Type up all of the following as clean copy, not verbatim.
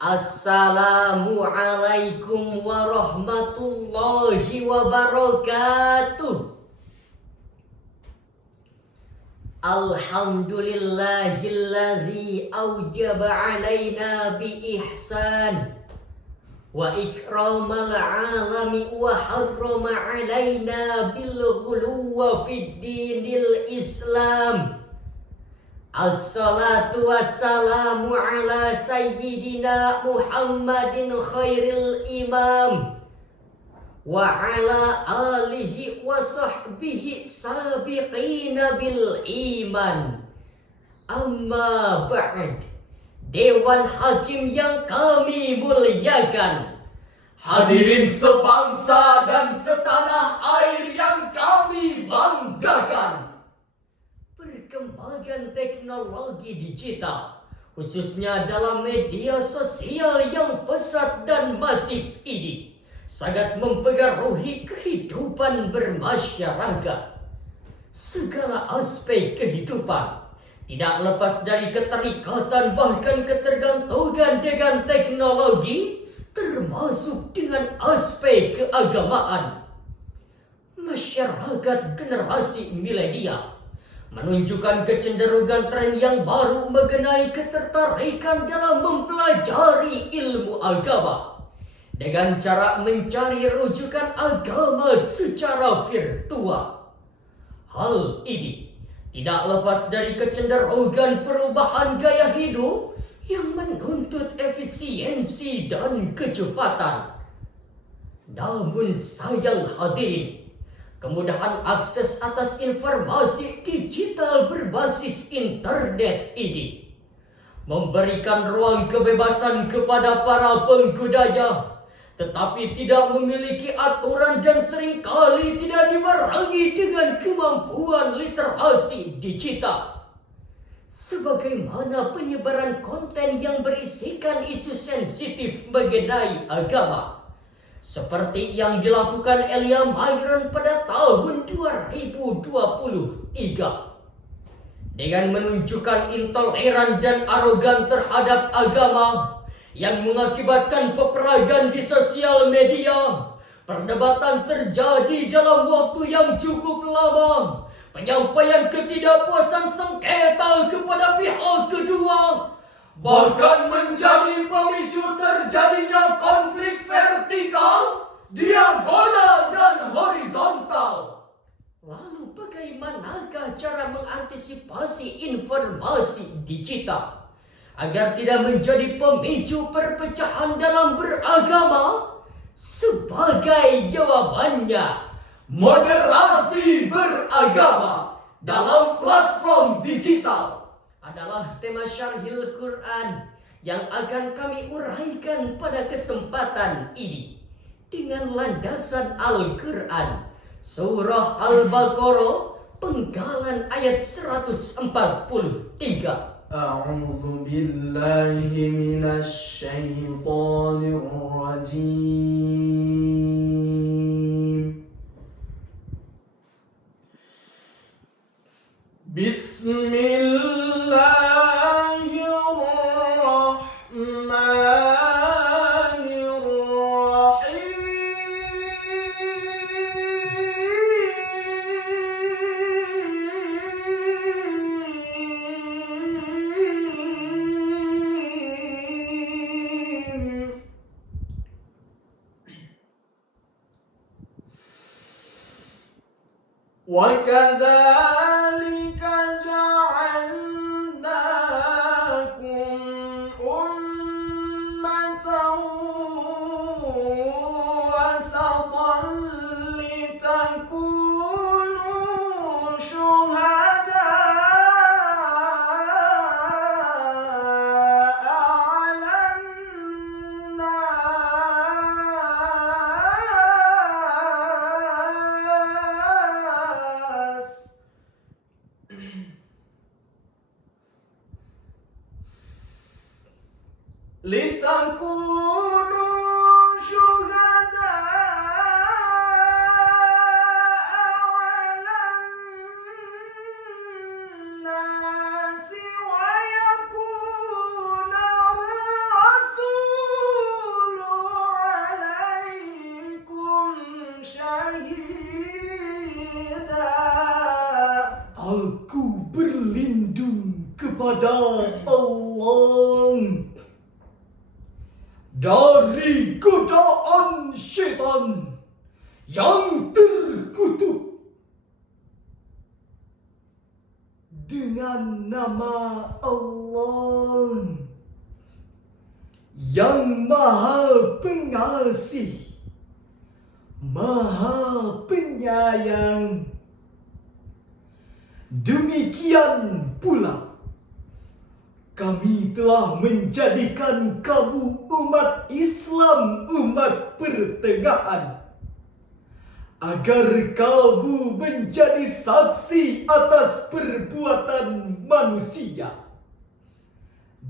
Assalamualaikum warahmatullahi wabarakatuh. Alhamdulillahilladzi aujaba alaina bi ihsan wa ikramal alami wa harrama alaina bil ghuluwi fid dinil Islam. Assalatu wassalamu ala sayyidina Muhammadin khairil imam wa ala alihi wa sahbihi sabiqina bil iman. Amma ba'd. Dewan Hakim yang kami muliakan, hadirin sebangsa dan setanah air yang kami banggakan. Perkembangan teknologi digital, khususnya dalam media sosial yang pesat dan masif ini, sangat mempengaruhi kehidupan bermasyarakat. Segala aspek kehidupan, tidak lepas dari keterikatan bahkan ketergantungan dengan teknologi, termasuk dengan aspek keagamaan. Masyarakat generasi milenial menunjukkan kecenderungan tren yang baru mengenai ketertarikan dalam mempelajari ilmu agama dengan cara mencari rujukan agama secara virtual. Hal ini tidak lepas dari kecenderungan perubahan gaya hidup yang menuntut efisiensi dan kecepatan. Namun sayang hadirin, kemudahan akses atas informasi digital berbasis internet ini memberikan ruang kebebasan kepada para penggunanya, tetapi tidak memiliki aturan dan seringkali tidak dibarengi dengan kemampuan literasi digital. Sebagaimana penyebaran konten yang berisikan isu sensitif mengenai agama, seperti yang dilakukan Elia Myron pada tahun 2023, dengan menunjukkan intoleran dan arogan terhadap agama yang mengakibatkan peperangan di sosial media. Perdebatan terjadi dalam waktu yang cukup lama, penyampaian ketidakpuasan sengketa kepada pihak kedua, bahkan menjadi pemicu terjadinya konflik vertikal, diagonal, dan horizontal. Lalu bagaimanakah cara mengantisipasi informasi digital agar tidak menjadi pemicu perpecahan dalam beragama? Sebagai jawabannya, moderasi beragama dalam platform digital adalah tema Syarhil Quran yang akan kami uraikan pada kesempatan ini dengan landasan Al-Quran, Surah Al-Baqarah, penggalan ayat 143. A'udzu billahi minasy syaithanir rajim. وَكَذَلِكَ جَعَلْنَاكُمْ أُمَّةً وَسَطًا لِتَكُونُوا شُهَدَاءَ عَلَى النَّاسِ لِتَكُونُوا شُهَدَاءَ عَلَى النَّاسِ وَيَكُونَ الرَّسُولُ Aku berlindung kepada Allah dari godaan syaitan yang terkutuk. Dengan nama Allah yang Maha Pengasih, Maha Penyayang. Demikian pula, kami telah menjadikan kamu umat Islam, umat pertengahan, agar kamu menjadi saksi atas perbuatan manusia,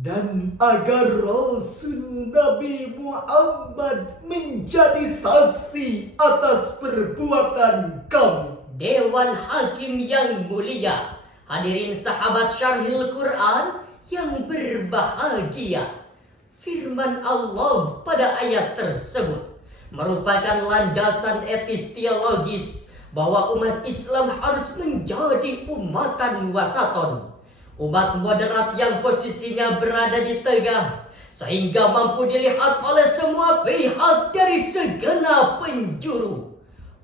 dan agar Rasul Nabi Muhammad menjadi saksi atas perbuatan kamu. Dewan Hakim yang mulia, hadirin sahabat Syarhil Quran yang berbahagia. Firman Allah pada ayat tersebut merupakan landasan etis teologis bahwa umat Islam harus menjadi umatan wasaton, umat moderat yang posisinya berada di tengah, sehingga mampu dilihat oleh semua pihak dari segenap penjuru.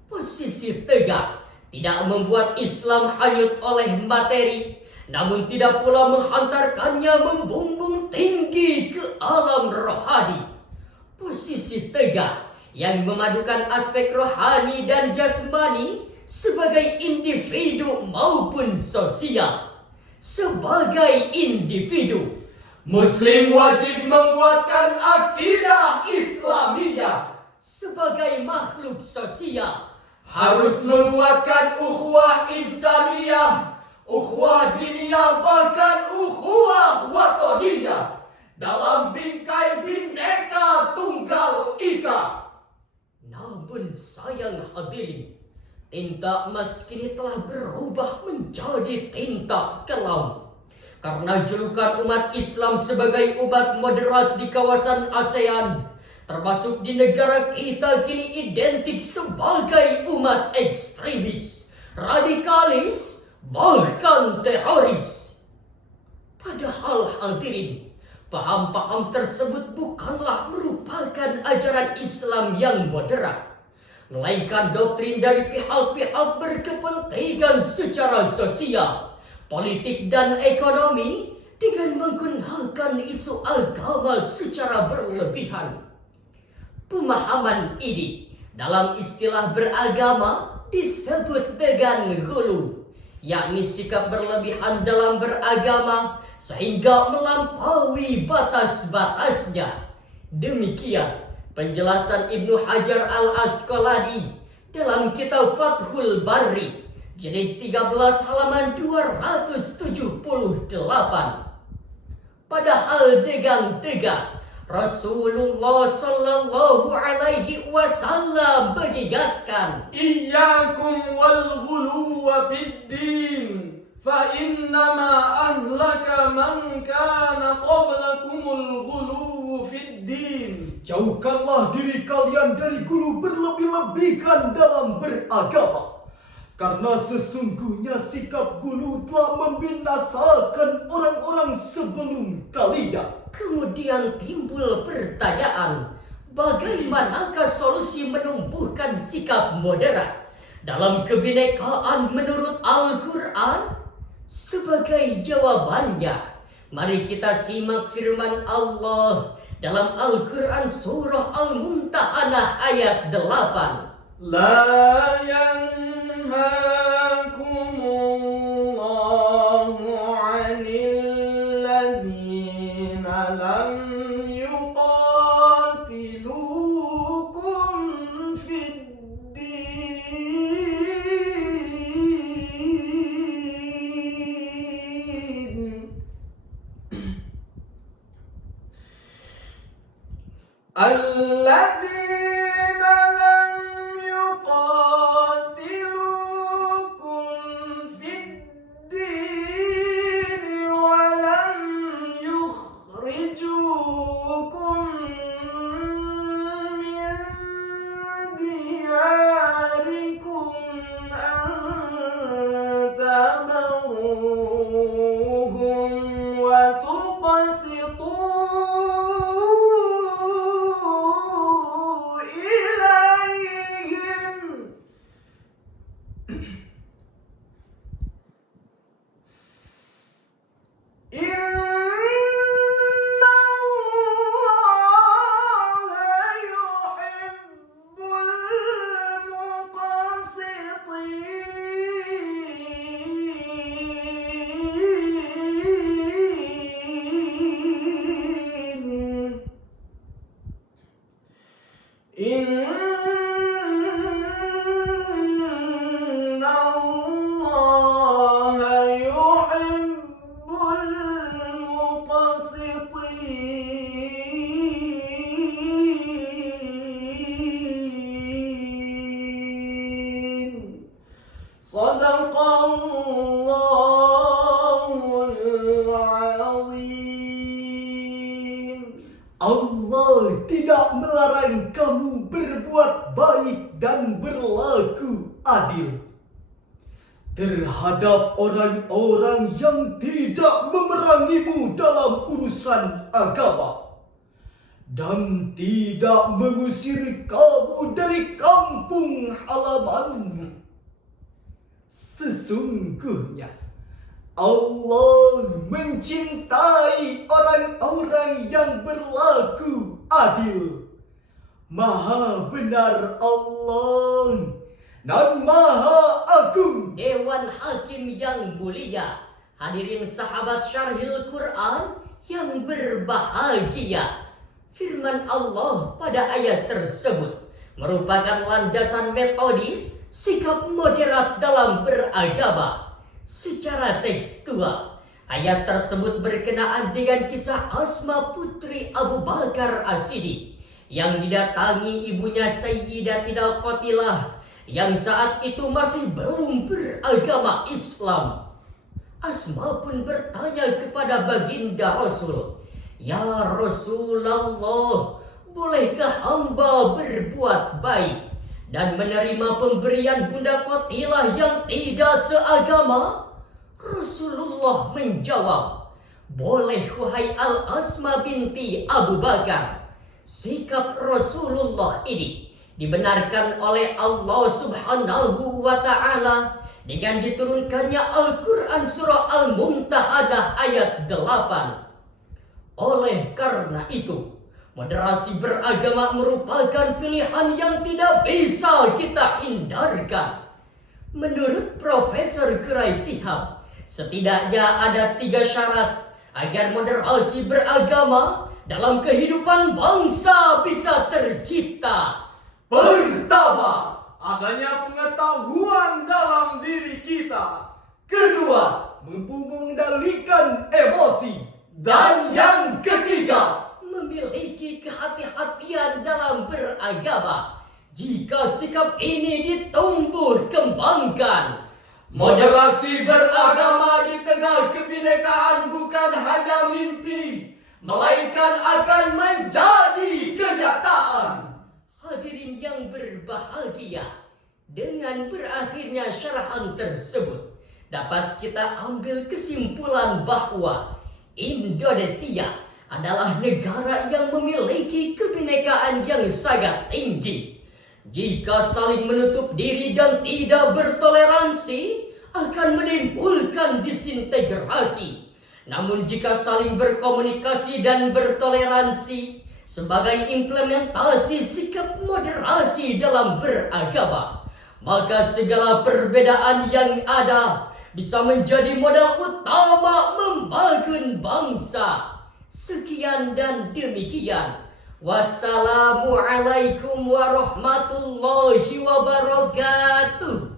Posisi tegak tidak membuat Islam hanyut oleh materi, namun tidak pula menghantarkannya membumbung tinggi ke alam rohani. Posisi tegak yang memadukan aspek rohani dan jasmani sebagai individu maupun sosial. Sebagai individu, Muslim wajib menguatkan akidah Islamiyah. sebagai makhluk sosial, Harus menguatkan ukhuwah insaniyah, ukhuwah diniyah, bahkan ukhuwah watoniyah dalam bingkai Bhinneka Tunggal Ika. namun sayang hadirin, tinta emas kini telah berubah menjadi tinta kelam. Karena julukan umat Islam sebagai umat moderat di kawasan ASEAN, termasuk di negara kita, kini identik sebagai umat ekstremis, radikalis, bahkan teroris. Padahal hadirin, paham-paham tersebut bukanlah merupakan ajaran Islam yang moderat, melainkan doktrin dari pihak-pihak berkepentingan secara sosial, politik dan ekonomi dengan menggunakan isu agama secara berlebihan. Pemahaman ini dalam istilah beragama disebut dengan ghulu, yakni sikap berlebihan dalam beragama sehingga melampaui batas-batasnya. Demikian penjelasan Ibnu Hajar Al-Asqalani dalam kitab Fathul Bari jilid 13 halaman 278. Padahal dengan tegas Rasulullah Sallallahu Alaihi Wasallam mengingatkan, Iyyakum wal ghuluwa fid din, fa innama ahlaka man kana qablakumul ghuluwu fid din. Jauhkanlah diri kalian dari gulu berlebih-lebihkan dalam beragama, karena sesungguhnya sikap gulu telah membinasakan orang-orang sebelum kalian. kemudian timbul pertanyaan, bagaimanakah solusi menumbuhkan sikap moderat dalam kebinekaan menurut Al-Quran? Sebagai jawabannya, mari kita simak firman Allah dalam Al-Quran surah Al-Mumtahanah ayat 8. لا ينهاكم الله عن الذين لم يقاتلوكم في الدين الذين لم يقاتلوكم في الدين ولم يخرجوكم من دياركم أن تبروهم melarang kamu berbuat baik dan berlaku adil terhadap orang-orang yang tidak memerangimu dalam urusan agama dan tidak mengusir kamu dari kampung halamanmu. Sesungguhnya Allah mencintai orang-orang yang berlaku adil. Maha benar Allah dan Maha Agung. Dewan Hakim yang mulia, hadirin sahabat Syarhil Quran yang berbahagia. Firman Allah pada ayat tersebut merupakan landasan metodis sikap moderat dalam beragama. Secara tekstual, ayat tersebut berkenaan dengan kisah Asma putri Abu Bakar As-Siddiq yang didatangi ibunya Sayyidatina Qatilah yang saat itu masih belum beragama Islam. Asma pun bertanya kepada baginda Rasul, "Ya Rasulullah, bolehkah hamba berbuat baik dan menerima pemberian Bunda Qatilah yang tidak seagama?" Rasulullah menjawab, "Boleh wahai Al-Asma binti Abu Bakar." Sikap Rasulullah ini dibenarkan oleh Allah Subhanahu wa Ta'ala dengan diturunkannya Al-Quran surah Al-Mumtahadah ayat 8. Oleh karena itu, moderasi beragama merupakan pilihan yang tidak bisa kita hindarkan. Menurut Profesor Quraisy Shihab, setidaknya ada 3 syarat agar moderasi beragama dalam kehidupan bangsa bisa tercipta. Pertama, adanya pengetahuan dalam diri kita. Kedua, mampu mengendalikan emosi. Dan yang ketiga, Memiliki kehati-hatian dalam beragama. Jika sikap ini ditumbuh kembangkan, moderasi beragama di tengah kebinekaan bukan hanya mimpi, melainkan akan menjadi kenyataan. hadirin yang berbahagia, dengan berakhirnya syarahan tersebut dapat kita ambil kesimpulan bahwa Indonesia adalah negara yang memiliki kebinekaan yang sangat tinggi. Jika saling menutup diri dan tidak bertoleransi, akan menimbulkan disintegrasi. Namun jika saling berkomunikasi dan bertoleransi sebagai implementasi sikap moderasi dalam beragama, maka segala perbedaan yang ada bisa menjadi modal utama membangun bangsa. Sekian dan demikian. Wassalamualaikum warahmatullahi wabarakatuh.